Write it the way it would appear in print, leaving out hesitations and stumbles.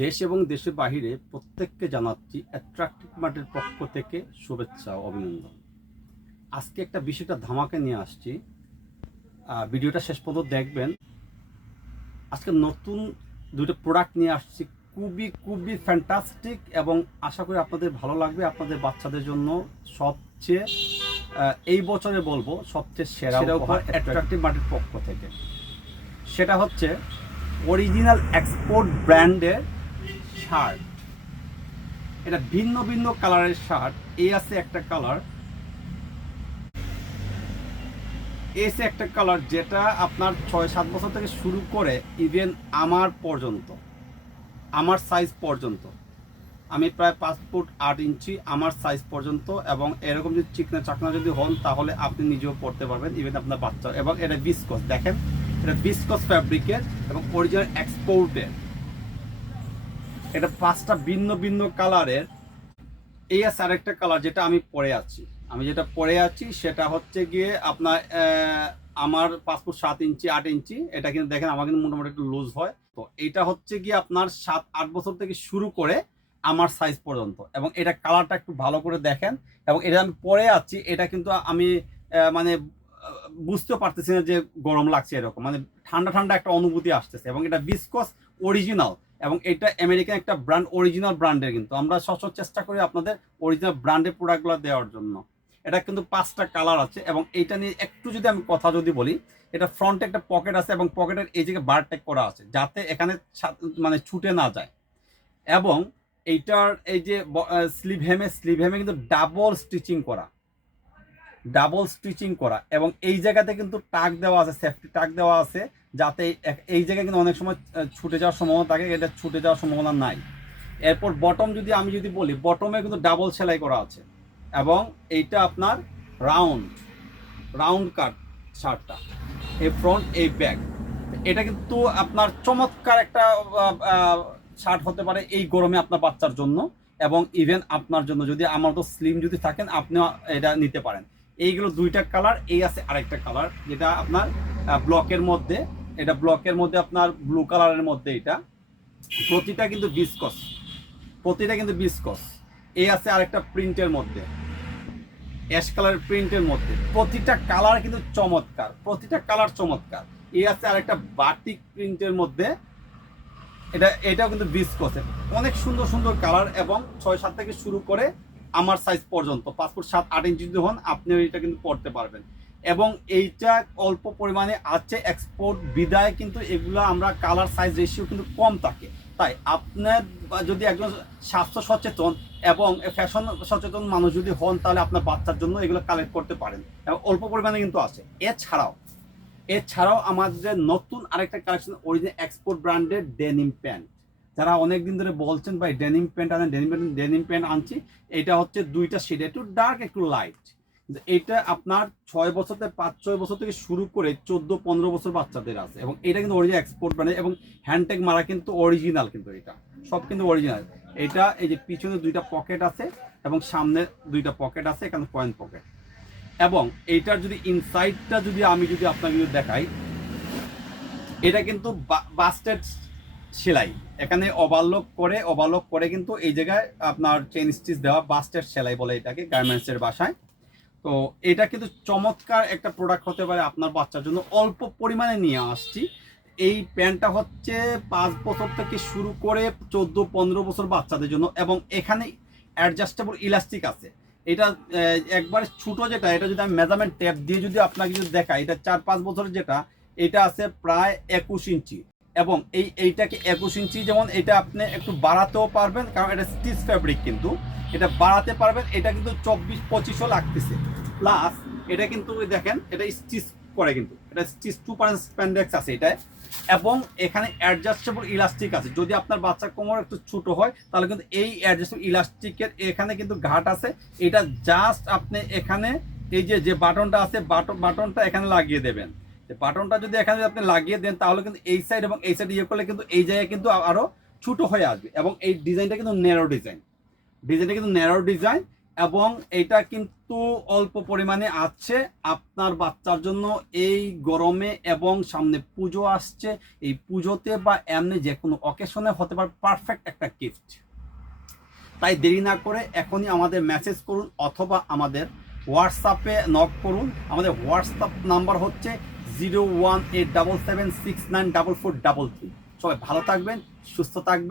দেশ এবং দেশের বাহিরে প্রত্যেককে জানাচ্ছি অ্যাট্রাক্টিভ মার্টের পক্ষ থেকে শুভেচ্ছা ও অভিনন্দন। আজকে একটা বিষয়টা ধামাকে নিয়ে আসছি, ভিডিওটা শেষ পর্যন্ত দেখবেন। আজকে নতুন দুটো প্রোডাক্ট নিয়ে আসছি, খুবই খুবই ফ্যান্টাস্টিক, এবং আশা করি আপনাদের ভালো লাগবে। আপনাদের বাচ্চাদের জন্য সবচেয়ে এই বছরে বলবো সবচেয়ে সেরা উপহার অ্যাট্রাক্টিভ মার্টের পক্ষ থেকে। সেটা হচ্ছে অরিজিনাল এক্সপোর্ট ব্র্যান্ডের শার্ট। এটা ভিন্ন ভিন্ন কালারের শার্ট। এই আছে একটা কালার, এসে একটা কালার যেটা আপনার 6-7 বছর থেকে শুরু করে ইভেন আমার পর্যন্ত, আমার সাইজ পর্যন্ত, আমি প্রায় 5 ফুট 8 ইঞ্চি আমার সাইজ পর্যন্ত, এবং এরকম যদি চিকনা চাকনা যদি হন তাহলে আপনি নিজেও পড়তে পারবেন, ইভেন আপনার বাচ্চা। এবং এটা বিসকস, দেখেন এটা বিসকস ফ্যাব্রিকের এবং অরিজিনাল এক্সপোর্টের। এটা 5টা ভিন্ন ভিন্ন কালারের। এই আছে আরেকটা কালার যেটা আমি পরে আছি, সেটা হচ্ছে গিয়ে আপনার আমার 5 ফুট 7 ইঞ্চি 8 ইঞ্চি। এটা কিন্তু দেখেন আমার কিন্তু মোটামুটি একটু লুজ হয়। তো এটা হচ্ছে গিয়ে আপনার 7-8 বছর থেকে শুরু করে আমার সাইজ পর্যন্ত, এবং এটা কালারটা একটু ভালো করে দেখেন। এবং এটা আমি পরে আছি, এটা কিন্তু আমি মানে বুঝতে পারতেছি না যে গরম লাগছে, এরকম মানে ঠান্ডা ঠান্ডা একটা অনুভূতি আসতেছে। এবং এটা বিসকস অরিজিনাল, এবং এটা আমেরিকান একটা ব্র্যান্ড, অরিজিনাল ব্র্যান্ডের। কিন্তু আমরা সবসময় চেষ্টা করি আপনাদের অরিজিনাল ব্র্যান্ডের প্রোডাক্টগুলো দেওয়ার জন্য। এটা কিন্তু 5টা কালার আছে, এবং এইটা নিয়ে একটু যদি আমি কথা যদি বলি, এটা ফ্রন্টে একটা পকেট আছে, এবং পকেটের এই জায়গায় বার ট্যাগ করা আছে যাতে এখানে মানে ছুটে না যায়। এবং এইটার এই যে স্লিভ হেমে কিন্তু ডাবল স্টিচিং করা, এবং এই জায়গাতে কিন্তু টাক দেওয়া আছে, সেফটি টাক দেওয়া আছে, যাতে এই জায়গায় কিন্তু অনেক সময় ছুটে যাওয়ার সম্ভাবনা থাকে, এটা ছুটে যাওয়ার সম্ভাবনা নাই। এরপর বটম যদি আমি যদি বলি, বটমে কিন্তু ডাবল সেলাই করা আছে, এবং এইটা আপনার রাউন্ড কাট শার্টটা, এই ফ্রন্ট এই ব্যাক। এটা কিন্তু আপনার চমৎকার একটা শার্ট হতে পারে এই গরমে আপনার বাচ্চার জন্য, এবং ইভেন আপনার জন্য যদি আমার তো স্লিম যদি থাকেন আপনিও এটা নিতে পারেন। এইগুলো 2টা কালার। এই আছে আরেকটা কালার যেটা আপনার ব্লকের মধ্যে, এটা ব্লকের মধ্যে আপনার ব্লু কালারের মধ্যে। এটা প্রতিটা কিন্তু বিসকস। এই আছে আরেকটা প্রিন্টের মধ্যে, অ্যাশ কালার প্রিন্টের মধ্যে। প্রতিটা কালার কিন্তু চমৎকার। এই আছে আরেকটা বাটিক প্রিন্টের মধ্যে, এটাও কিন্তু বিসকসের। অনেক সুন্দর সুন্দর কালার, এবং 6-7 থেকে শুরু করে আমার সাইজ পর্যন্ত 5 ফুট 7-8 ইঞ্চি যদি হন আপনি এটা কিন্তু পড়তে পারবেন। এবং এইটা অল্প পরিমাণে আছে এক্সপোর্ট বিদায়, কিন্তু এগুলো আমরা কালার সাইজ রেশিও কিন্তু কম থাকে। তাই আপনার যদি একজন স্বাস্থ্য সচেতন এবং ফ্যাশন সচেতন মানুষ যদি হন, তাহলে আপনার বাচ্চার জন্য এগুলো কালেক্ট করতে পারেন, এবং অল্প পরিমাণে কিন্তু আছে। এছাড়াও আমাদের নতুন আরেকটা কালেকশন, অরিজিনাল এক্সপোর্ট ব্র্যান্ডের ডেনিম প্যান্ট। যারা অনেকদিন ধরে বলছেন ভাই ডেনিম প্যান্ট আনেন, ডেনিম প্যান্ট আনছি। এটা হচ্ছে 2টা শেড, একটু ডার্ক একটু লাইট। এটা আপনার 5-6 বছর থেকে শুরু করে 14-15 বছর বাচ্চাদের আছে, এবং এটা কিন্তু অরিজিনাল এক্সপোর্ট ব্র্যান্ডের, এবং হ্যান্ডটেগ মারা কিন্তু অরিজিনাল, কিন্তু এটা সব কিন্তু অরিজিনাল। এটা এই যে পিছনে 2টা পকেট আছে, এবং সামনে 2টা পকেট আছে, এখানে কয়েন পকেট। এবং এইটার যদি ইনসাইডটা আমি যদি আপনাকে দেখাই, এটা কিন্তু বাস্টেড সেলাই, এখানে ওভারলক করে কিন্তু এই জায়গায় আপনার চেন স্টিচ দেওয়া, বাস্টেড সেলাই বলে এটাকে গার্মেন্টসের ভাষায়। তো এটা কিন্তু চমৎকার একটা প্রোডাক্ট হতে পারে আপনার বাচ্চার জন্য। অল্প পরিমাণে নিয়ে আসছি। এই প্যান্টটা হচ্ছে 5 বছর থেকে শুরু করে 14-15 বছর বাচ্চাদের জন্য, এবং এখানে অ্যাডজাস্টেবল ইলাস্টিক আছে। এটা একবারে ছোটো যেটা, এটা যদি আমি মেজারমেন্ট টেপ দিয়ে যদি আপনাকে যদি দেখাই, এটা 4-5 বছরের যেটা, এটা আছে প্রায় 21 ইঞ্চি। এবং এইটাকে 21 ইঞ্চি, যেমন এটা আপনি একটু বাড়াতেও পারবেন, কারণ এটা স্টিচ ফ্যাব্রিক, কিন্তু এটা বাড়াতে পারবেন। এটা কিন্তু 24-25ও লাগতেছে। প্লাস এটা কিন্তু দেখেন এটা স্টিচ করে, কিন্তু এটা স্টিচ 2 স্প্যান্ডেক্স আছে এটায়। এবং এখানে অ্যাডজাস্টেবল ইলাস্টিক আছে, যদি আপনার বাচ্চার কোমর একটু ছোট হয় তাহলে কিন্তু এই অ্যাডজাস্টেবল ইলাস্টিকের এখানে কিন্তু ঘাট আছে। এটা জাস্ট আপনি এখানে এই যে বাটনটা আছে, বাটনটা এখানে লাগিয়ে দেবেন। বাটনটা যদি এখানে আপনি লাগিয়ে দেন তাহলে কিন্তু এই সাইড এবং এই সাইড ইয়ে করলে কিন্তু এই জায়গায় কিন্তু আরো ছোট হয়ে আসবে। এবং এই ডিজাইনটা কিন্তু ন্যারো ডিজাইন, এবং এটা কিন্তু অল্প পরিমাণে আছে আপনার বাচ্চার জন্য এই গরমে, এবং সামনে পুজো আসছে, এই পুজোতে বা এমনি যে কোনো অকেশনে হতে পারে পারফেক্ট একটা গিফট। তাই দেরি না করে এখনই আমাদের মেসেজ করুন অথবা আমাদের হোয়াটসঅ্যাপে নক করুন। আমাদের হোয়াটসঅ্যাপ নাম্বার হচ্ছে 0187769443। সবাই ভালো থাকবেন, সুস্থ থাকবেন।